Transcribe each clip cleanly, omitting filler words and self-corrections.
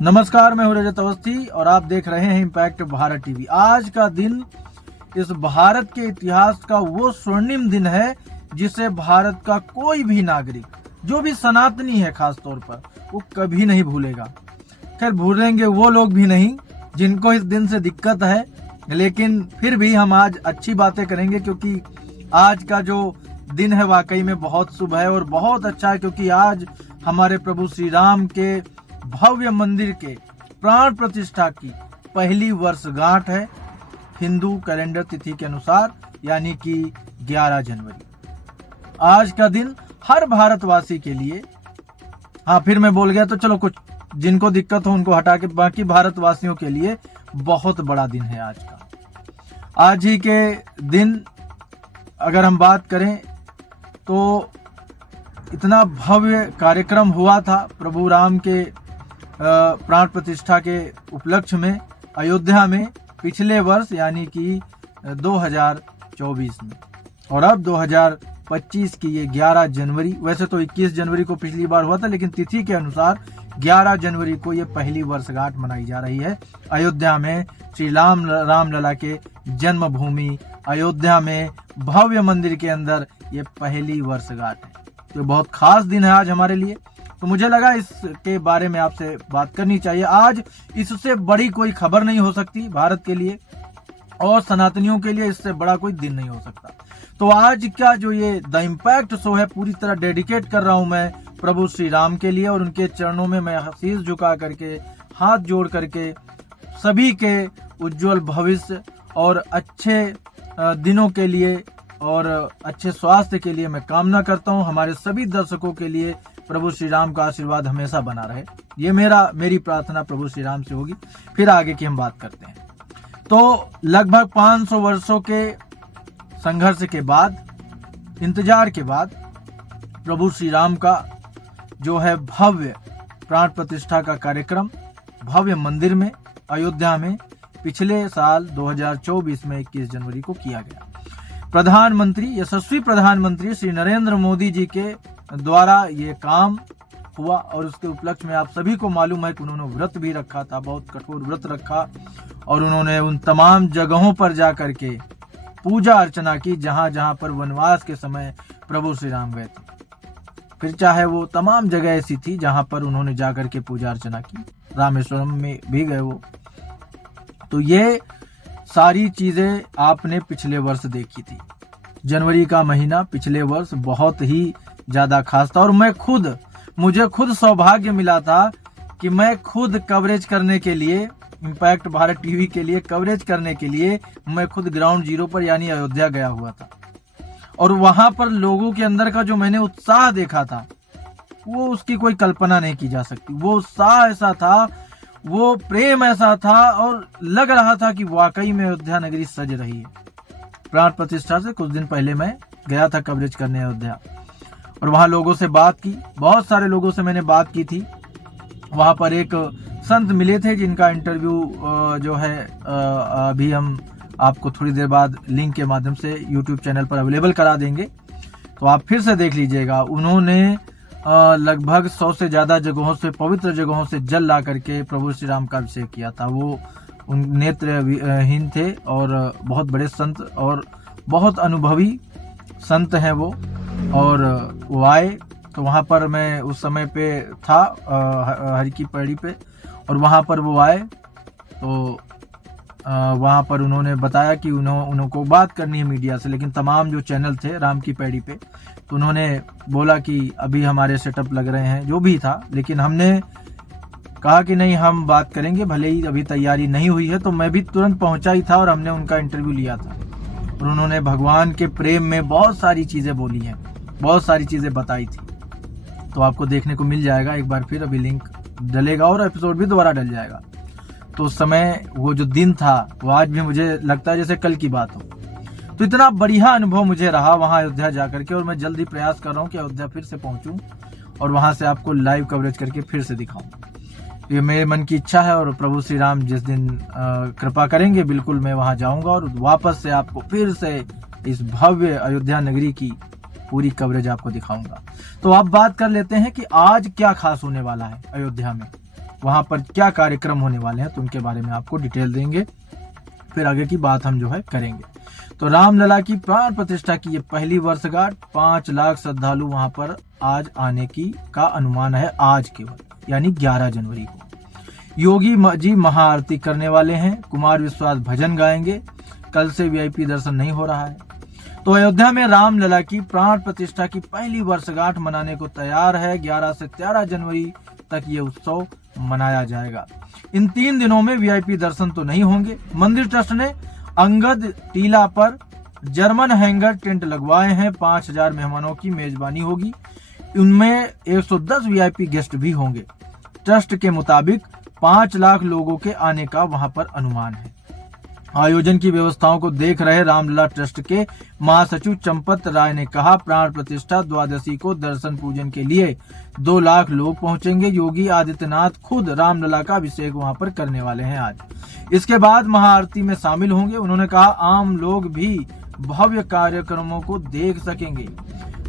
नमस्कार, मैं हूं रजत अवस्थी और आप देख रहे हैं इम्पैक्ट भारत टीवी। आज का दिन इस भारत के इतिहास का वो स्वर्णिम दिन है जिसे भारत का कोई भी नागरिक, जो भी सनातनी है खास तौर पर, वो कभी नहीं भूलेगा। खैर, भूलेंगे वो लोग भी नहीं जिनको इस दिन से दिक्कत है, लेकिन फिर भी हम आज अच्छी बातें करेंगे क्योंकि आज का जो दिन है वाकई में बहुत शुभ है और बहुत अच्छा है, क्योंकि आज हमारे प्रभु श्री राम के भव्य मंदिर के प्राण प्रतिष्ठा की पहली वर्षगांठ है हिंदू कैलेंडर तिथि के अनुसार, यानी कि 11 जनवरी। आज का दिन हर भारतवासी के लिए, फिर मैं बोल गया तो चलो, कुछ जिनको दिक्कत हो उनको हटा के बाकी भारतवासियों के लिए बहुत बड़ा दिन है आज का। आज ही के दिन अगर हम बात करें तो इतना भव्य कार्यक्रम हुआ था प्रभु राम के प्राण प्रतिष्ठा के उपलक्ष्य में अयोध्या में पिछले वर्ष, यानी कि 2024 में, और अब 2025 की ये 11 जनवरी, वैसे तो 21 जनवरी को पिछली बार हुआ था, लेकिन तिथि के अनुसार 11 जनवरी को ये पहली वर्षगांठ मनाई जा रही है अयोध्या में। श्री रामलला के जन्मभूमि अयोध्या में भव्य मंदिर के अंदर ये पहली वर्षगांठ है। तो बहुत खास दिन है आज हमारे लिए, तो मुझे लगा इसके बारे में आपसे बात करनी चाहिए। आज इससे बड़ी कोई खबर नहीं हो सकती भारत के लिए, और सनातनियों के लिए इससे बड़ा कोई दिन नहीं हो सकता। तो आज का जो ये द इम्पैक्ट शो है, पूरी तरह डेडिकेट कर रहा हूं मैं प्रभु श्री राम के लिए, और उनके चरणों में मैं शीश झुका करके, हाथ जोड़ करके सभी के उज्जवल भविष्य और अच्छे दिनों के लिए और अच्छे स्वास्थ्य के लिए मैं कामना करता हूं। हमारे सभी दर्शकों के लिए प्रभु श्री राम का आशीर्वाद हमेशा बना रहे, ये मेरी प्रार्थना प्रभु श्री राम से होगी। फिर आगे की हम बात करते हैं। तो लगभग 500 वर्षों के संघर्ष के बाद, इंतजार के बाद, प्रभु श्री राम का जो है भव्य प्राण प्रतिष्ठा का कार्यक्रम भव्य मंदिर में अयोध्या में पिछले साल 2024 में 21 जनवरी को किया गया। यशस्वी प्रधानमंत्री श्री नरेंद्र मोदी जी के द्वारा ये काम हुआ, और उसके उपलक्ष्य में आप सभी को मालूम है कि उन्होंने व्रत भी रखा था, बहुत कठोर व्रत रखा, और उन्होंने उन तमाम जगहों पर जा करके पूजा अर्चना की जहां जहां पर वनवास के समय प्रभु श्री राम गए थे। फिर चाहे वो तमाम जगह ऐसी थी जहां पर उन्होंने जा करके पूजा अर्चना की, रामेश्वरम में भी गए वो। तो ये सारी चीजें आपने पिछले वर्ष देखी थी। जनवरी का महीना पिछले वर्ष बहुत ही ज्यादा खास था, और मुझे खुद सौभाग्य मिला था कि मैं खुद कवरेज करने के लिए, इम्पैक्ट भारत टीवी के लिए कवरेज करने के लिए मैं खुद ग्राउंड जीरो पर यानी अयोध्या गया हुआ था, और वहां पर लोगों के अंदर का जो मैंने उत्साह देखा था, वो उसकी कोई कल्पना नहीं की जा सकती। वो उत्साह ऐसा था, वो प्रेम ऐसा था, और लग रहा था कि वाकई में अयोध्या नगरी सज रही है। प्राण प्रतिष्ठा से कुछ दिन पहले मैं गया था कवरेज करने अयोध्या, और वहां लोगों से बात की, बहुत सारे लोगों से मैंने बात की थी। वहां पर एक संत मिले थे जिनका इंटरव्यू जो है अभी हम आपको थोड़ी देर बाद लिंक के माध्यम से यूट्यूब चैनल पर अवेलेबल करा देंगे, तो आप फिर से देख लीजिएगा। उन्होंने लगभग 100 से ज्यादा जगहों से, पवित्र जगहों से जल ला करके प्रभु श्री राम का अभिषेक किया था। वो उन नेत्रहीन थे और बहुत बड़े संत और बहुत अनुभवी संत हैं वो, और वो आए। तो वहाँ पर मैं उस समय पे था हरि की पैड़ी पे, और वहाँ पर वो आए तो वहाँ पर उन्होंने बताया कि उनको बात करनी है मीडिया से, लेकिन तमाम जो चैनल थे राम की पैड़ी पे, तो उन्होंने बोला कि अभी हमारे सेटअप लग रहे हैं, जो भी था। लेकिन हमने कहा कि नहीं, हम बात करेंगे, भले ही अभी तैयारी नहीं हुई है। तो मैं भी तुरंत पहुंचा ही था और हमने उनका इंटरव्यू लिया था, और उन्होंने भगवान के प्रेम में बहुत सारी चीज़ें बोली हैं, बहुत सारी चीज़ें बताई थी। तो आपको देखने को मिल जाएगा एक बार फिर, अभी लिंक डलेगा और एपिसोड भी दोबारा डल जाएगा। तो उस समय वो जो दिन था वो आज भी मुझे लगता है जैसे कल की बात हो। तो इतना बढ़िया अनुभव मुझे रहा वहाँ अयोध्या जाकर के, और मैं जल्दी प्रयास कर रहा हूँ कि अयोध्या फिर से पहुँचूँ और वहाँ से आपको लाइव कवरेज करके फिर से दिखाऊँ। ये मेरे मन की इच्छा है, और प्रभु श्री राम जिस दिन कृपा करेंगे बिल्कुल मैं वहाँ जाऊँगा और वापस से आपको फिर से इस भव्य अयोध्या नगरी की पूरी कवरेज आपको दिखाऊंगा। तो अब बात कर लेते हैं कि आज क्या खास होने वाला है अयोध्या में। वहां पर क्या कार्यक्रम होने वाले हैं, तो उनके बारे में आपको डिटेल देंगे, फिर आगे की बात हम जो है करेंगे। तो रामलला की प्राण प्रतिष्ठा की ये पहली वर्षगांठ, 5 लाख श्रद्धालु वहां पर आज आने की का अनुमान है, आज केवल यानी 11 जनवरी को। योगी जी महाआरती करने वाले हैं, कुमार विश्वास भजन गाएंगे, कल से वीआईपी दर्शन नहीं हो रहा है। तो अयोध्या में रामलला की प्राण प्रतिष्ठा की पहली वर्षगांठ मनाने को तैयार है। 11 से 13 जनवरी तक ये उत्सव मनाया जाएगा। इन 3 दिनों में वीआईपी दर्शन तो नहीं होंगे। मंदिर ट्रस्ट ने अंगद टीला पर जर्मन हैंगर टेंट लगवाए हैं। 5000 मेहमानों की मेजबानी होगी, उनमें 110 वीआईपी गेस्ट भी होंगे। ट्रस्ट के मुताबिक 5 लाख लोगों के आने का वहां पर अनुमान है। आयोजन की व्यवस्थाओं को देख रहे रामलला ट्रस्ट के महासचिव चंपत राय ने कहा, प्राण प्रतिष्ठा द्वादशी को दर्शन पूजन के लिए 2 लाख लोग पहुंचेंगे। योगी आदित्यनाथ खुद रामलला का अभिषेक वहां पर करने वाले हैं आज। इसके बाद महाआरती में शामिल होंगे। उन्होंने कहा, आम लोग भी भव्य कार्यक्रमों को देख सकेंगे।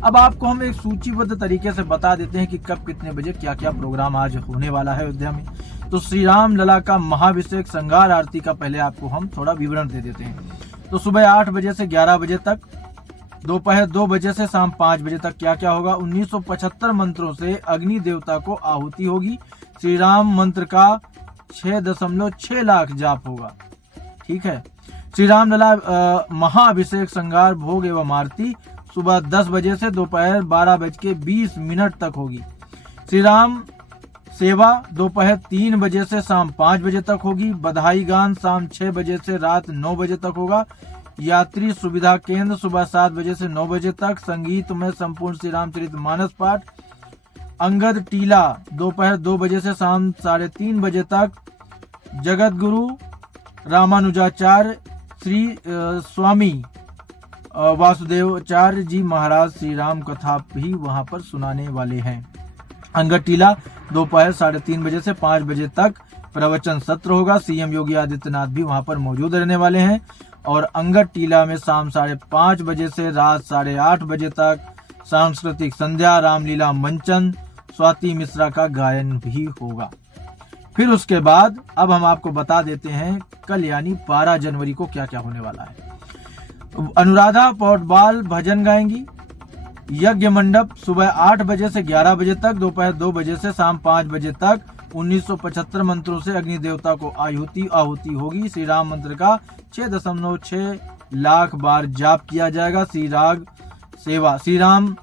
अब आपको हम एक सूचीबद्ध तरीके से बता देते हैं कि कब कितने बजे क्या क्या प्रोग्राम आज होने वाला है अयोध्या में। तो श्री राम लला का महाभिषेक श्रृंगार आरती का पहले आपको हम थोड़ा विवरण दे देते हैं। तो सुबह 8 बजे से 11 बजे तक, दोपहर 2 बजे से शाम 5 बजे तक क्या क्या होगा। 1975 मंत्रों से अग्नि देवता को आहुति होगी। श्री राम मंत्र का 6.6 लाख जाप होगा। ठीक है। श्री राम लला महाअभिषेक श्रृंगार भोग एवं आरती सुबह 10 बजे से दोपहर 12:20 तक होगी। श्री राम सेवा दोपहर 3 बजे से शाम 5 बजे तक होगी। बधाई गान शाम 6 बजे से रात 9 बजे तक होगा। यात्री सुविधा केंद्र सुबह 7 बजे से 9 बजे तक। संगीत में संपूर्ण श्री रामचरित मानस पाठ। अंगद टीला दोपहर 2 बजे से शाम 3:30 बजे तक। जगत गुरु रामानुजाचार्य श्री स्वामी वासुदेवाचार्य जी महाराज श्री राम कथा भी वहां पर सुनाने वाले हैं। अंगद टीला दोपहर 3:30 बजे से 5 बजे तक प्रवचन सत्र होगा। सीएम योगी आदित्यनाथ भी वहां पर मौजूद रहने वाले हैं। और अंगद टीला में शाम 5:30 बजे से रात 8:30 बजे तक सांस्कृतिक संध्या, रामलीला मंचन, स्वाति मिश्रा का गायन भी होगा। फिर उसके बाद अब हम आपको बता देते हैं कल यानी 12 जनवरी को क्या क्या होने वाला है। अनुराधा पौडवाल भजन गाएंगी। यज्ञ मंडप सुबह 8 बजे से 11 बजे तक, दोपहर 2 बजे से शाम 5 बजे तक 1975 मंत्रों से अग्नि देवता को आहुति होगी। श्री राम मंत्र का 6.6 लाख बार जाप किया जाएगा। श्री राम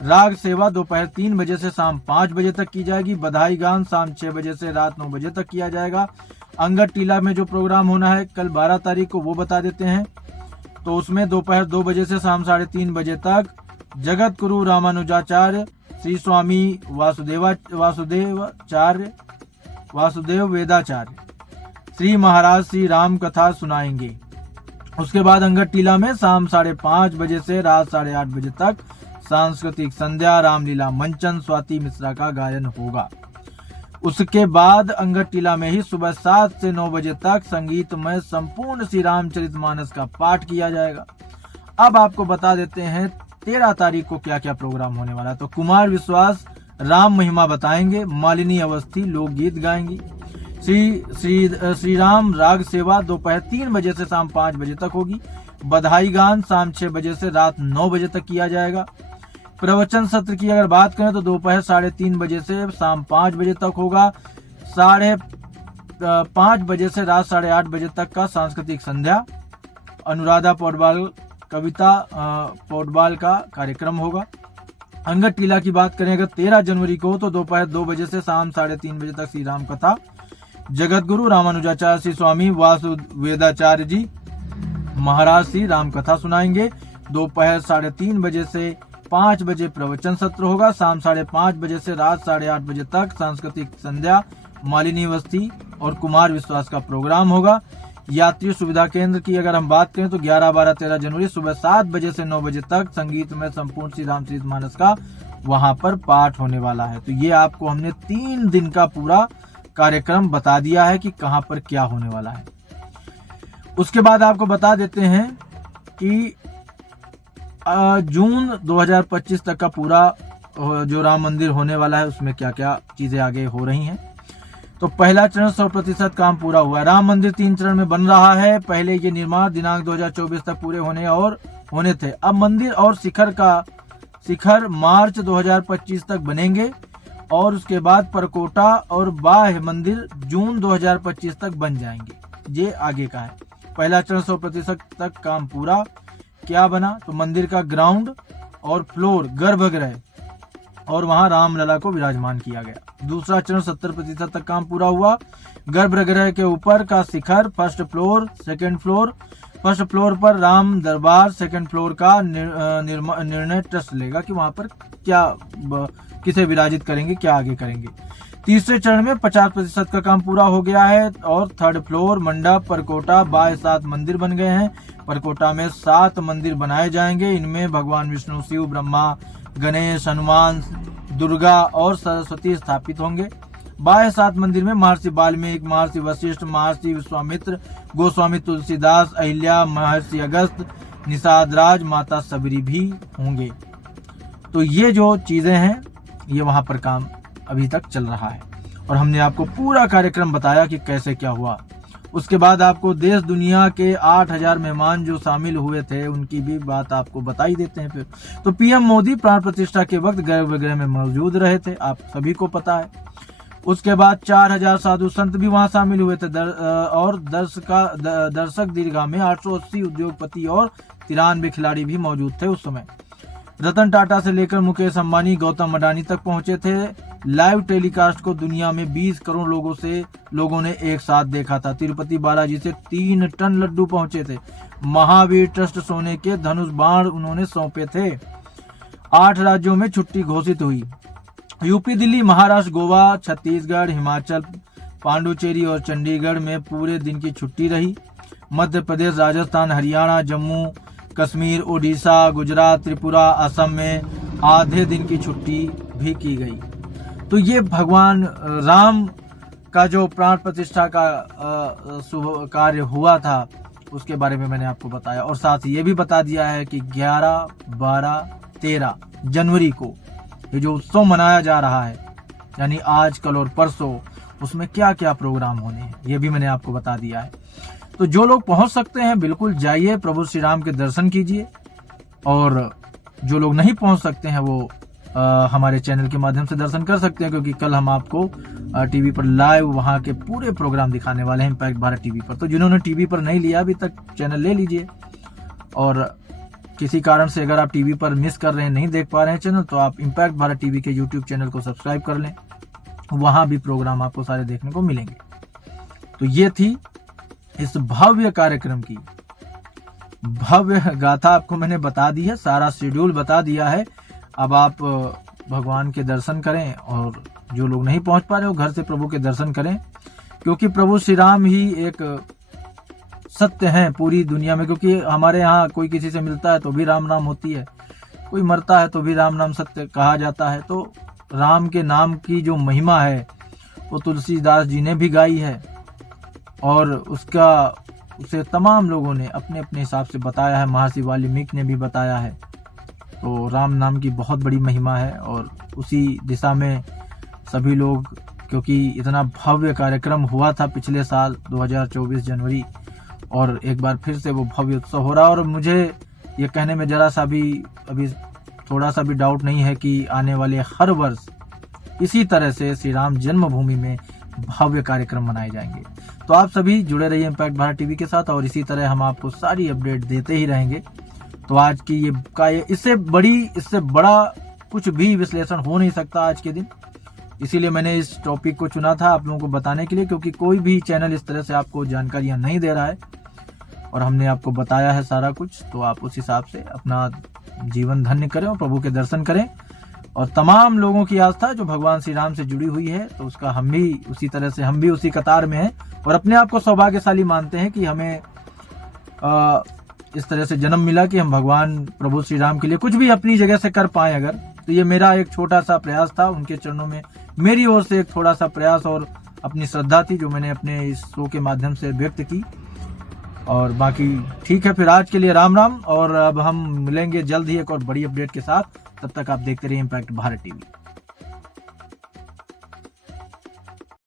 राग सेवा दोपहर 3 बजे से शाम 5 बजे तक की जाएगी। बधाई गान शाम 6 बजे से रात 9 बजे तक किया जाएगा। अंगद टीला में जो प्रोग्राम होना है कल 12 तारीख को वो बता देते हैं। तो उसमें दोपहर 2 बजे से शाम 3:30 बजे तक जगत गुरु रामानुजाचार्य श्री स्वामी वासुदेव वेदाचार्य श्री महाराज श्री राम कथा सुनाएंगे। उसके बाद अंगद टीला में शाम 5:30 बजे से रात 8:30 बजे तक सांस्कृतिक संध्या, रामलीला मंचन, स्वाति मिश्रा का गायन होगा। उसके बाद अंगद टीला में ही सुबह 7 से 9 बजे तक संगीत में संपूर्ण श्री रामचरितमानस का पाठ किया जाएगा। अब आपको बता देते हैं 13 तारीख को क्या क्या प्रोग्राम होने वाला है। तो कुमार विश्वास राम महिमा बताएंगे। मालिनी अवस्थी लोकगीत गाएंगी। श्री राम राग सेवा दोपहर 3 बजे से शाम 5 बजे तक होगी। बधाई गान शाम 6 बजे से रात 9 बजे तक किया जाएगा। प्रवचन सत्र की अगर बात करें तो दोपहर 3:30 बजे से शाम 5 बजे तक होगा। 5:30 बजे से रात 8:30 बजे तक का सांस्कृतिक संध्या, अनुराधा पौडवाल कविता पौडवाल का कार्यक्रम होगा। अंगद टीला की बात करें अगर 13 जनवरी को तो दोपहर 2 बजे से शाम 3:30 बजे तक श्री राम कथा। जगत गुरु रामानुजाचार्य श्री स्वामी वासुदेवाचार्य जी महाराज श्री राम कथा सुनाएंगे। दोपहर 3:30 बजे से 5 बजे प्रवचन सत्र होगा। शाम 5:30 बजे से रात 8:30 बजे तक सांस्कृतिक संध्या, मालिनी अवस्थी और कुमार विश्वास का प्रोग्राम होगा। यात्री सुविधा केंद्र की अगर हम बात करें तो 11, 12, 13 जनवरी सुबह 7 बजे से 9 बजे तक संगीत में संपूर्ण श्री रामचरितमानस का वहां पर पाठ होने वाला है। तो ये आपको हमने 3 दिन का पूरा कार्यक्रम बता दिया है कि कहां पर क्या होने वाला है। उसके बाद आपको बता देते हैं कि जून 2025 तक का पूरा जो राम मंदिर होने वाला है उसमें क्या क्या चीजें आगे हो रही हैं। तो पहला चरण 100% काम पूरा हुआ। राम मंदिर 3 चरण में बन रहा है। पहले ये निर्माण दिनांक 2024 तक पूरे होने थे। अब मंदिर और शिखर मार्च 2025 तक बनेंगे और उसके बाद परकोटा और बाह्य मंदिर जून 2025 तक बन जाएंगे। ये आगे का है। पहला चरण 100% तक काम पूरा। क्या बना? तो मंदिर का ग्राउंड और फ्लोर, गर्भगृह, और वहां रामलला को विराजमान किया गया। दूसरा चरण 70% तक काम पूरा हुआ। गर्भगृह के ऊपर का शिखर, first floor, second floor. First floor पर राम दरबार, सेकंड फ्लोर का निर्णय ट्रस्ट लेगा कि वहां पर किसे विराजित करेंगे, क्या आगे करेंगे। तीसरे चरण में 50% का काम पूरा हो गया है और थर्ड फ्लोर, मंडप, परकोटा, बाह्य 7 मंदिर बन गए हैं। परकोटा में 7 मंदिर बनाए जाएंगे। इनमें भगवान विष्णु, शिव, ब्रह्मा, गणेश, हनुमान, दुर्गा और सरस्वती स्थापित होंगे। बाह्य 7 मंदिर में महर्षि वाल्मीकि, महर्षि वशिष्ठ, महर्षि विश्वामित्र, गोस्वामी तुलसीदास, अहिल्या, महर्षि अगस्त, निषाद राज, माता सबरी भी होंगे। तो ये जो चीजें हैं, ये वहां पर काम अभी तक चल रहा है और हमने आपको पूरा कार्यक्रम बताया कि कैसे क्या हुआ। उसके बाद आपको देश दुनिया के 8000 मेहमान जो शामिल हुए थे उनकी भी बात आपको बताई देते हैं। फिर तो पीएम मोदी प्राण प्रतिष्ठा के वक्त गर्भगृह में मौजूद रहे थे, आप सभी को पता है। उसके बाद 4000 साधु संत भी वहां शामिल हुए थे और दर्शक दीर्घा में 880 उद्योगपति और 93 खिलाड़ी भी मौजूद थे उस समय। रतन टाटा से लेकर मुकेश अंबानी, गौतम अडानी तक पहुंचे थे। लाइव टेलीकास्ट को दुनिया में 20 करोड़ लोगों ने एक साथ देखा था। तिरुपति बालाजी से 3 टन लड्डू पहुंचे थे। महावीर ट्रस्ट सोने के धनुष बाण उन्होंने सौंपे थे। 8 राज्यों में छुट्टी घोषित हुई। यूपी, दिल्ली, महाराष्ट्र, गोवा, छत्तीसगढ़, हिमाचल, पांडुचेरी और चंडीगढ़ में पूरे दिन की छुट्टी रही। मध्य प्रदेश, राजस्थान, हरियाणा, जम्मू कश्मीर, उड़ीसा, गुजरात, त्रिपुरा, असम में आधे दिन की छुट्टी भी की गई। तो ये भगवान राम का जो प्राण प्रतिष्ठा का शुभ कार्य हुआ था उसके बारे में मैंने आपको बताया और साथ ये भी बता दिया है कि 11, 12, 13 जनवरी को ये जो उत्सव मनाया जा रहा है, यानी आज, कल और परसों, उसमें क्या क्या प्रोग्राम होने हैं ये भी मैंने आपको बता दिया है। तो जो लोग पहुंच सकते हैं बिल्कुल जाइए, प्रभु श्री राम के दर्शन कीजिए। और जो लोग नहीं पहुंच सकते हैं वो हमारे चैनल के माध्यम से दर्शन कर सकते हैं, क्योंकि कल हम आपको टीवी पर लाइव वहां के पूरे प्रोग्राम दिखाने वाले हैं इम्पैक्ट भारत टीवी पर। तो जिन्होंने टीवी पर नहीं लिया अभी तक, चैनल ले लीजिए। और किसी कारण से अगर आप टीवी पर मिस कर रहे हैं, नहीं देख पा रहे हैं चैनल, तो आप इम्पैक्ट भारत टीवी के यूट्यूब चैनल को सब्सक्राइब कर लें, वहां भी प्रोग्राम आपको सारे देखने को मिलेंगे। तो ये थी इस भव्य कार्यक्रम की भव्य गाथा, आपको मैंने बता दी है, सारा शेड्यूल बता दिया है। अब आप भगवान के दर्शन करें और जो लोग नहीं पहुंच पा रहे हो घर से प्रभु के दर्शन करें, क्योंकि प्रभु श्री राम ही एक सत्य हैं पूरी दुनिया में। क्योंकि हमारे यहाँ कोई किसी से मिलता है तो भी राम नाम होती है, कोई मरता है तो भी राम नाम सत्य कहा जाता है। तो राम के नाम की जो महिमा है वो तुलसीदास जी ने भी गाई है और उसे तमाम लोगों ने अपने अपने हिसाब से बताया है, महर्षि वाल्मीकि ने भी बताया है। तो राम नाम की बहुत बड़ी महिमा है और उसी दिशा में सभी लोग, क्योंकि इतना भव्य कार्यक्रम हुआ था पिछले साल 2024 जनवरी, और एक बार फिर से वो भव्य उत्सव हो रहा है। और मुझे ये कहने में जरा सा भी अभी थोड़ा सा भी डाउट नहीं है कि आने वाले हर वर्ष इसी तरह से श्री राम जन्मभूमि में भव्य कार्यक्रम मनाए जाएंगे। तो आप सभी जुड़े रहिए इम्पैक्ट भारत टीवी के साथ और इसी तरह हम आपको सारी अपडेट देते ही रहेंगे। तो आज की ये इससे बड़ा कुछ भी विश्लेषण हो नहीं सकता आज के दिन, इसीलिए मैंने इस टॉपिक को चुना था आप लोगों को बताने के लिए, क्योंकि कोई भी चैनल इस तरह से आपको जानकारियां नहीं दे रहा है और हमने आपको बताया है सारा कुछ। तो आप उस हिसाब से अपना जीवन धन्य करें और प्रभु के दर्शन करें। और तमाम लोगों की आस्था जो भगवान श्री राम से जुड़ी हुई है, तो उसका हम भी उसी तरह से, हम भी उसी कतार में हैं और अपने आप को सौभाग्यशाली मानते हैं कि हमें इस तरह से जन्म मिला कि हम भगवान प्रभु श्री राम के लिए कुछ भी अपनी जगह से कर पाए अगर। तो ये मेरा एक छोटा सा प्रयास था, उनके चरणों में मेरी ओर से एक थोड़ा सा प्रयास और अपनी श्रद्धा थी जो मैंने अपने इस शो के माध्यम से व्यक्त की। और बाकी ठीक है, फिर आज के लिए राम राम, और अब हम मिलेंगे जल्द ही एक और बड़ी अपडेट के साथ। तब तक आप देखते रहिए इम्पैक्ट भारत टीवी।